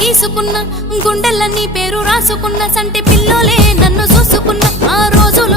గీసుకున్న గుండెల నీ పేరు రాసుకున్న సంటి పిల్లోలే నన్ను చూసుకున్న ఆ రోజులు